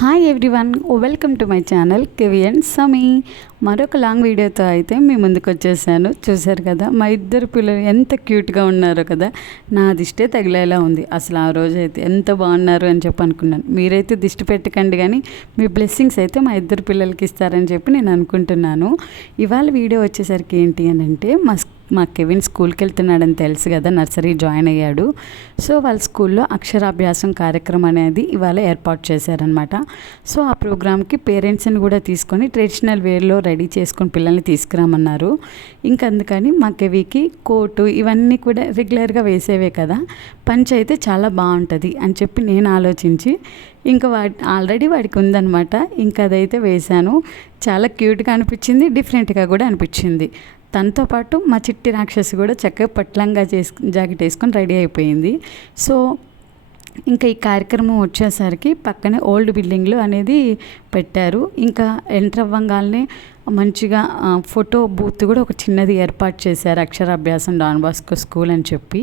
Hi everyone, welcome to my channel Kevi and Sami. మరొక long వీడియోతో అయితే మీ ముందుకు వచ్చేసాను. చూశారు కదా మా ఇద్దరు పిల్లలు ఎంత క్యూట్గా ఉన్నారో కదా. నా దిష్టే తగిలేలా ఉంది. అసలు ఆ రోజు అయితే ఎంత బాగున్నారు అని చెప్పి అనుకున్నాను. మీరైతే దిష్టి పెట్టకండి, కానీ మీ బ్లెస్సింగ్స్ అయితే మా ఇద్దరు పిల్లలకి ఇస్తారని చెప్పి నేను అనుకుంటున్నాను. ఇవాళ వీడియో వచ్చేసరికి ఏంటి అని అంటే మా కెవిన్ స్కూల్కి వెళ్తున్నాడని తెలుసు కదా, నర్సరీ జాయిన్ అయ్యాడు. సో వాళ్ళ స్కూల్లో అక్షరాభ్యాసం కార్యక్రమం అనేది ఇవాళ ఏర్పాటు చేశారనమాట. సో ఆ ప్రోగ్రామ్కి పేరెంట్స్ని కూడా తీసుకొని ట్రెడిషనల్ వేర్లో రెడీ చేసుకొని పిల్లల్ని తీసుకురామన్నారు. ఇంకా అందుకని మా కెవికి కోటు ఇవన్నీ కూడా రెగ్యులర్గా వేసేవే కదా, పంచ్ అయితే చాలా బాగుంటుంది అని చెప్పి నేను ఆలోచించి ఇంకా ఆల్రెడీ వాడికి ఉందన్నమాట. ఇంకా అదైతే వేశాను. చాలా క్యూట్గా అనిపించింది, డిఫరెంట్గా కూడా అనిపించింది. తనతో పాటు మా చిట్టి రాక్షసి కూడా చక్కగా పట్లంగా జాకెట్ వేసుకొని రెడీ అయిపోయింది. సో ఇంకా ఈ కార్యక్రమం వచ్చేసరికి పక్కనే ఓల్డ్ బిల్డింగ్లో అనేది పెట్టారు. ఇంకా ఎంటర్ అవ్వగానే మంచిగా ఫోటో బూత్ కూడా ఒక చిన్నది ఏర్పాటు చేశారు, అక్షరాభ్యాసం డాన్ బాస్కో స్కూల్ అని చెప్పి.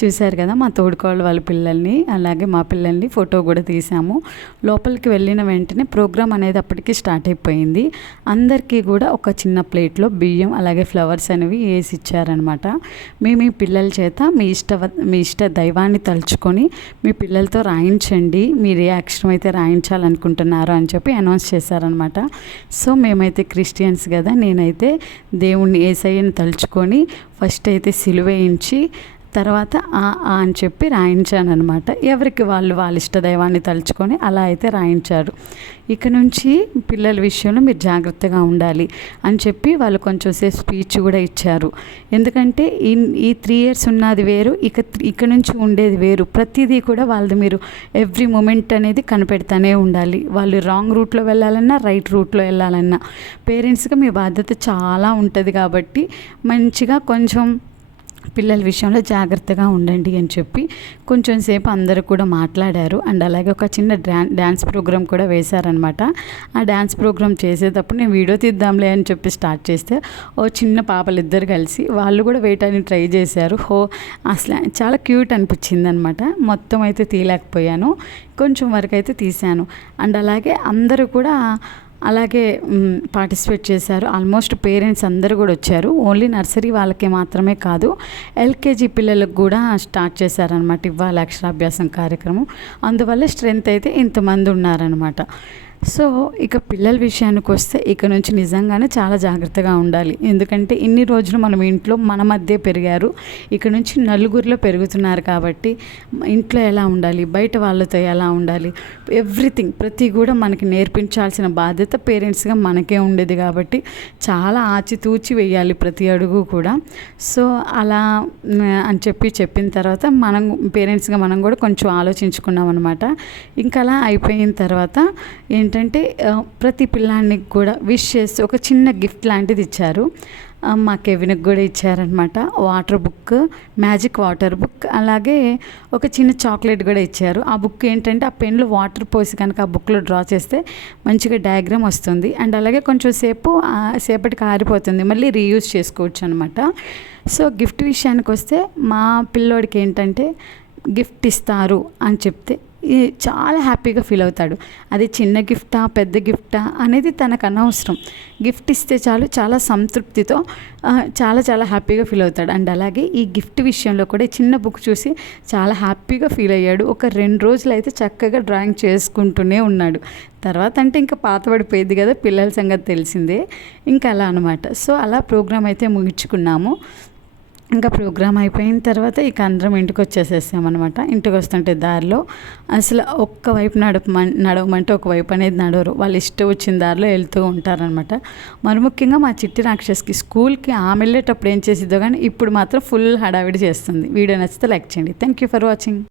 చూశారు కదా మా తోడుకోళ్ళ వాళ్ళ పిల్లల్ని, అలాగే మా పిల్లల్ని ఫోటో కూడా తీసాము. లోపలికి వెళ్ళిన వెంటనే ప్రోగ్రామ్ అనేది అప్పటికి స్టార్ట్ అయిపోయింది. అందరికీ కూడా ఒక చిన్న ప్లేట్లో బియ్యం అలాగే ఫ్లవర్స్ అనేవి వేసి ఇచ్చారనమాట. మీ పిల్లల చేత మీ ఇష్ట దైవాన్ని తలుచుకొని మీ పిల్లలతో రాయించండి, మీరు ఏ అక్షరం అయితే రాయించాలనుకుంటున్నారో అని చెప్పి అనౌన్స్ చేశారనమాట. సో మేమైతే క్రిస్టియన్స్ కదా, నేనైతే దేవుణ్ణి యేసయ్యని తలుచుకొని ఫస్ట్ అయితే సిలువేయించి తర్వాత అని చెప్పి రాయించాను అనమాట. ఎవరికి వాళ్ళ ఇష్టదైవాన్ని తలుచుకొని అలా అయితే రాయించారు. ఇక నుంచి పిల్లల విషయంలో మీరు జాగ్రత్తగా ఉండాలి అని చెప్పి వాళ్ళు కొంచెం సేపు స్పీచ్ కూడా ఇచ్చారు. ఎందుకంటే ఈ 3 years ఉన్నది వేరు, ఇక నుంచి ఉండేది వేరు. ప్రతిదీ కూడా వాళ్ళది మీరు ఎవ్రీ మూమెంట్ అనేది కనిపెడతానే ఉండాలి. వాళ్ళు రాంగ్ రూట్లో వెళ్ళాలన్నా రైట్ రూట్లో వెళ్ళాలన్నా పేరెంట్స్గా మీ బాధ్యత చాలా ఉంటుంది. కాబట్టి మంచిగా కొంచెం పిల్లల విషయంలో జాగ్రత్తగా ఉండండి అని చెప్పి కొంచెం సేపు అందరూ కూడా మాట్లాడారు. అండ్ అలాగే ఒక చిన్న డ్యాన్స్ ప్రోగ్రామ్ కూడా వేశారనమాట. ఆ డ్యాన్స్ ప్రోగ్రామ్ చేసేటప్పుడు నేను వీడియో తీద్దాంలే అని చెప్పి స్టార్ట్ చేస్తే చిన్న పాపలు ఇద్దరు కలిసి వాళ్ళు కూడా వేయటానికి ట్రై చేశారు. అసలు చాలా క్యూట్ అనిపించింది అనమాట. మొత్తం అయితే తీయలేకపోయాను, కొంచెం వరకు అయితే తీశాను. అండ్ అలాగే అందరూ కూడా అలాగే పార్టిసిపేట్ చేశారు. ఆల్మోస్ట్ పేరెంట్స్ అందరూ కూడా వచ్చారు. ఓన్లీ నర్సరీ వాళ్ళకే మాత్రమే కాదు, ఎల్కేజీ పిల్లలకు కూడా స్టార్ట్ చేశారనమాట ఇవాళ అక్షరాభ్యాసం కార్యక్రమం. అందువల్ల స్ట్రెంత్ అయితే ఇంతమంది ఉన్నారనమాట. సో ఇక పిల్లల విషయానికి వస్తే ఇక నుంచి నిజంగానే చాలా జాగ్రత్తగా ఉండాలి. ఎందుకంటే ఇన్ని రోజులు మనం ఇంట్లో మన మధ్య పెరిగారు, ఇక నుంచి నలుగురిలో పెరుగుతున్నారు. కాబట్టి ఇంట్లో ఎలా ఉండాలి, బయట వాళ్ళతో ఎలా ఉండాలి, ఎవ్రీథింగ్ ప్రతి కూడా మనకి నేర్పించాల్సిన బాధ్యత పేరెంట్స్గా మనకే ఉండేది. కాబట్టి చాలా ఆచితూచి వేయాలి ప్రతి అడుగు కూడా. సో అలా అని చెప్పిన తర్వాత మనం పేరెంట్స్గా మనం కూడా కొంచెం ఆలోచించుకున్నాం అనమాట. ఇంకా అలా అయిపోయిన తర్వాత ఏంటంటే ప్రతి పిల్లానికి కూడా విష్ చేసి ఒక చిన్న గిఫ్ట్ లాంటిది ఇచ్చారు. మా కెవిన్కి కూడా ఇచ్చారనమాట. Water book, magic water book, అలాగే ఒక చిన్న చాక్లెట్ కూడా ఇచ్చారు. ఆ బుక్ ఏంటంటే ఆ పెన్లో వాటర్ పోసి కనుక ఆ బుక్లో డ్రా చేస్తే మంచిగా డయాగ్రామ్ వస్తుంది. అండ్ అలాగే కొంచెం సేపటికి ఆరిపోతుంది, మళ్ళీ రీయూజ్ చేసుకోవచ్చు అనమాట. సో గిఫ్ట్ విషయానికి వస్తే మా పిల్లోడికి ఏంటంటే గిఫ్ట్ ఇస్తారు అని చెప్తే చాలా హ్యాపీగా ఫీల్ అవుతాడు. అది చిన్న గిఫ్టా పెద్ద గిఫ్టా అనేది తనకు అనవసరం. గిఫ్ట్ ఇస్తే చాలు, చాలా సంతృప్తితో చాలా హ్యాపీగా ఫీల్ అవుతాడు. అండ్ అలాగే ఈ గిఫ్ట్ విషయంలో కూడా చిన్న బుక్ చూసి చాలా హ్యాపీగా ఫీల్ అయ్యాడు. ఒక 2 రోజులు అయితే చక్కగా డ్రాయింగ్ చేసుకుంటూనే ఉన్నాడు. తర్వాత అంటే ఇంకా పాతబడిపోయేది కదా, పిల్లల సంగతి తెలిసిందే. ఇంకా అలా అనమాట. సో అలా ప్రోగ్రామ్ అయితే ముగించుకున్నాము. ఇంకా ప్రోగ్రామ్ అయిపోయిన తర్వాత ఇక అందరం ఇంటికి వచ్చేసేసామన్నమాట. ఇంటికి వస్తుంటే దారిలో అసలు ఒక్కవైపు నడవమంటే ఒకవైపు అనేది నడవరు, వాళ్ళు ఇష్టం వచ్చిన దారిలో వెళ్తూ ఉంటారనమాట. మరి ముఖ్యంగా మా చిట్టి రాక్షస్కి స్కూల్కి ఆమె వెళ్ళేటప్పుడు ఏం చేసిద్దో కానీ ఇప్పుడు మాత్రం ఫుల్ హడావిడి చేస్తుంది. వీడియో నచ్చితే లైక్ చేయండి. Thank you for watching.